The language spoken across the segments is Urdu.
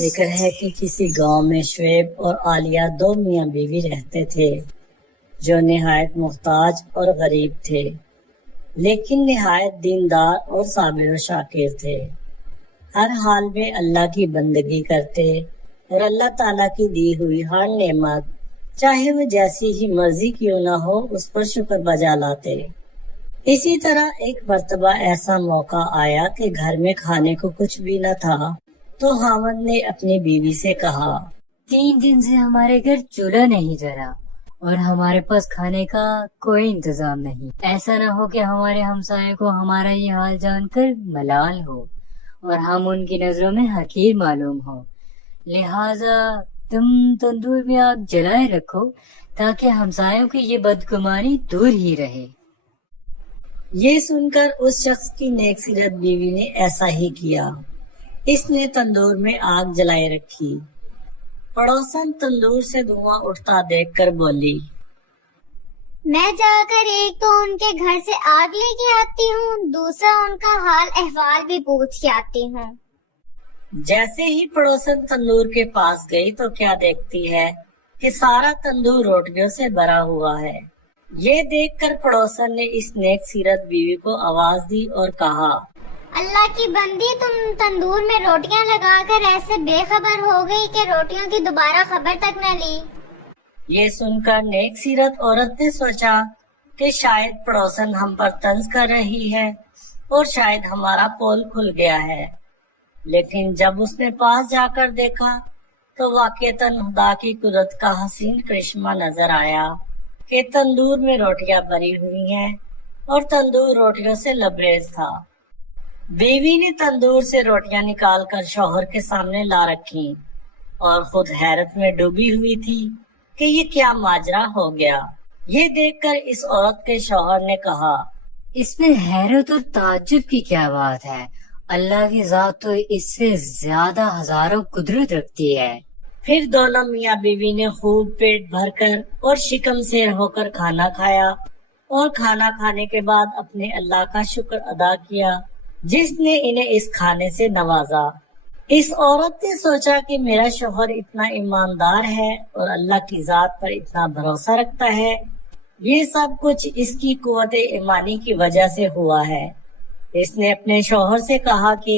ذکر ہے کہ کسی گاؤں میں شعیب اور عالیہ دو میاں بیوی رہتے تھے جو نہایت محتاج اور غریب تھے، لیکن نہایت دیندار اور صابر و شاکر تھے۔ ہر حال میں اللہ کی بندگی کرتے اور اللہ تعالیٰ کی دی ہوئی ہر نعمت چاہے وہ جیسی ہی مرضی کیوں نہ ہو اس پر شکر بجا لاتے۔ اسی طرح ایک مرتبہ ایسا موقع آیا کہ گھر میں کھانے کو کچھ بھی نہ تھا تو خاوند نے اپنی بیوی سے کہا، 3 دن سے ہمارے گھر چولہا نہیں جلا اور ہمارے پاس کھانے کا کوئی انتظام نہیں۔ ایسا نہ ہو کہ ہمارے ہمسائے کو ہمارا یہ حال جان کر ملال ہو اور ہم ان کی نظروں میں حقیر معلوم ہو، لہٰذا تم تندور میں آگ جلائے رکھو تاکہ ہمسایوں کی یہ بدگمانی دور ہی رہے۔ یہ سن کر اس شخص کی نیک سیرت بیوی نے ایسا ہی کیا۔ اس نے تندور میں آگ جلائے رکھی۔ پڑوسن تندور سے دھواں اٹھتا دیکھ کر بولی، میں جا کر ایک تو ان کے گھر سے آگ لے کے آتی ہوں، دوسرا ان کا حال احوال بھی پوچھ کے آتی ہوں۔ جیسے ہی پڑوسن تندور کے پاس گئی تو کیا دیکھتی ہے کہ سارا تندور روٹیوں سے بھرا ہوا ہے۔ یہ دیکھ کر پڑوسن نے اس نیک سیرت بیوی کو آواز دی اور کہا، اللہ کی بندی، تم تندور میں روٹیاں لگا کر ایسے بے خبر ہو گئی کہ روٹیوں کی دوبارہ خبر تک نہ لی۔ یہ سن کر نیک سیرت عورت نے سوچا کہ شاید پڑوسن ہم پر طنز کر رہی ہے اور شاید ہمارا پول کھل گیا ہے، لیکن جب اس نے پاس جا کر دیکھا تو واقعتاً خدا کی قدرت کا حسین کرشمہ نظر آیا کہ تندور میں روٹیاں بھری ہوئی ہیں اور تندور روٹیوں سے لبریز تھا۔ بیوی نے تندور سے روٹیاں نکال کر شوہر کے سامنے لا رکھی اور خود حیرت میں ڈوبی ہوئی تھی کہ یہ کیا ماجرا ہو گیا۔ یہ دیکھ کر اس عورت کے شوہر نے کہا، اس میں حیرت اور تعجب کی کیا بات ہے، اللہ کی ذات تو اس سے زیادہ ہزاروں قدرت رکھتی ہے۔ پھر دونوں میاں بیوی نے خوب پیٹ بھر کر اور شکم سیر ہو کر کھانا کھایا اور کھانا کھانے کے بعد اپنے اللہ کا شکر ادا کیا جس نے انہیں اس کھانے سے نوازا۔ اس عورت نے سوچا کہ میرا شوہر اتنا ایماندار ہے اور اللہ کی ذات پر اتنا بھروسہ رکھتا ہے، یہ سب کچھ اس کی قوت ایمانی کی وجہ سے ہوا ہے۔ اس نے اپنے شوہر سے کہا کہ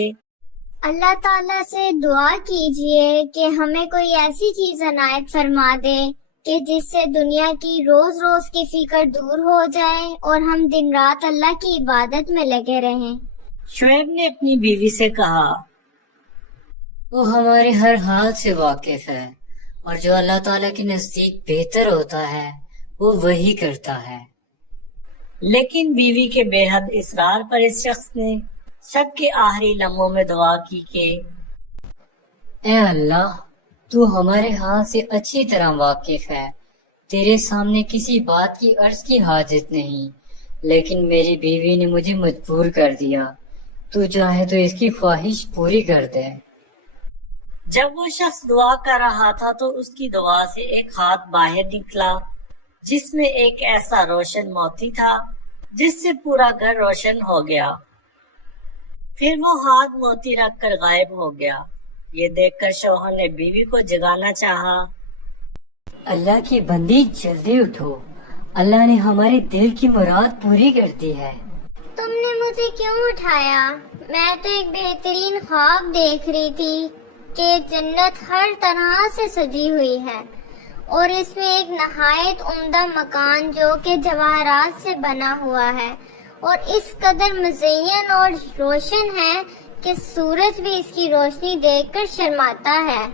اللہ تعالیٰ سے دعا کیجئے کہ ہمیں کوئی ایسی چیز عنایت فرما دے کہ جس سے دنیا کی روز روز کی فکر دور ہو جائے اور ہم دن رات اللہ کی عبادت میں لگے رہیں۔ شعیب نے اپنی بیوی سے کہا، وہ ہمارے ہر حال سے واقف ہے اور جو اللہ تعالیٰ کے نزدیک بہتر ہوتا ہے وہ وہی کرتا ہے۔ لیکن بیوی کے بے حد اصرار پر اس شخص نے شب کے آخری لمحوں میں دعا کی کہ اے اللہ، تو ہمارے حال سے اچھی طرح واقف ہے، تیرے سامنے کسی بات کی عرض کی حاجت نہیں، لیکن میری بیوی نے مجھے مجبور کر دیا، تو چاہے تو اس کی خواہش پوری کر دے۔ جب وہ شخص دعا کر رہا تھا تو اس کی دعا سے ایک ہاتھ باہر نکلا جس میں ایک ایسا روشن موتی تھا جس سے پورا گھر روشن ہو گیا۔ پھر وہ ہاتھ موتی رکھ کر غائب ہو گیا۔ یہ دیکھ کر شوہر نے بیوی کو جگانا چاہا۔ اللہ کی بندی، جلدی اٹھو، اللہ نے ہمارے دل کی مراد پوری کر دی ہے۔ تم نے مجھے کیوں اٹھایا؟ میں تو ایک بہترین خواب دیکھ رہی تھی کہ جنت ہر طرح سے سجی ہوئی ہے اور اس میں ایک نہایت عمدہ مکان جو کہ جواہرات سے بنا ہوا ہے اور اس قدر مزین اور روشن ہے کہ سورج بھی اس کی روشنی دیکھ کر شرماتا ہے۔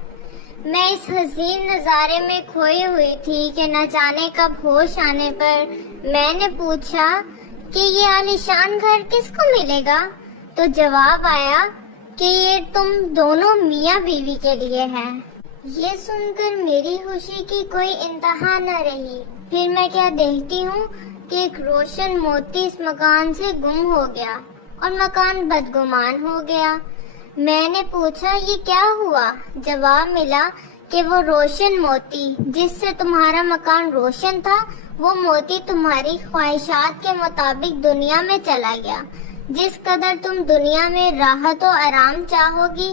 میں اس حسین نظارے میں کھوئی ہوئی تھی کہ نہ جانے کب ہوش آنے پر میں نے پوچھا کہ یہ عالیشان گھر کس کو ملے گا؟ تو جواب آیا کہ یہ تم دونوں میاں بیوی کے لیے ہے۔ یہ سن کر میری خوشی کی کوئی انتہا نہ رہی۔ پھر میں کیا دیکھتی ہوں کہ ایک روشن موتی اس مکان سے گم ہو گیا اور مکان بدگمان ہو گیا۔ میں نے پوچھا یہ کیا ہوا؟ جواب ملا کہ وہ روشن موتی جس سے تمہارا مکان روشن تھا، وہ موتی تمہاری خواہشات کے مطابق دنیا میں چلا گیا۔ جس قدر تم دنیا میں راحت و آرام چاہو گی،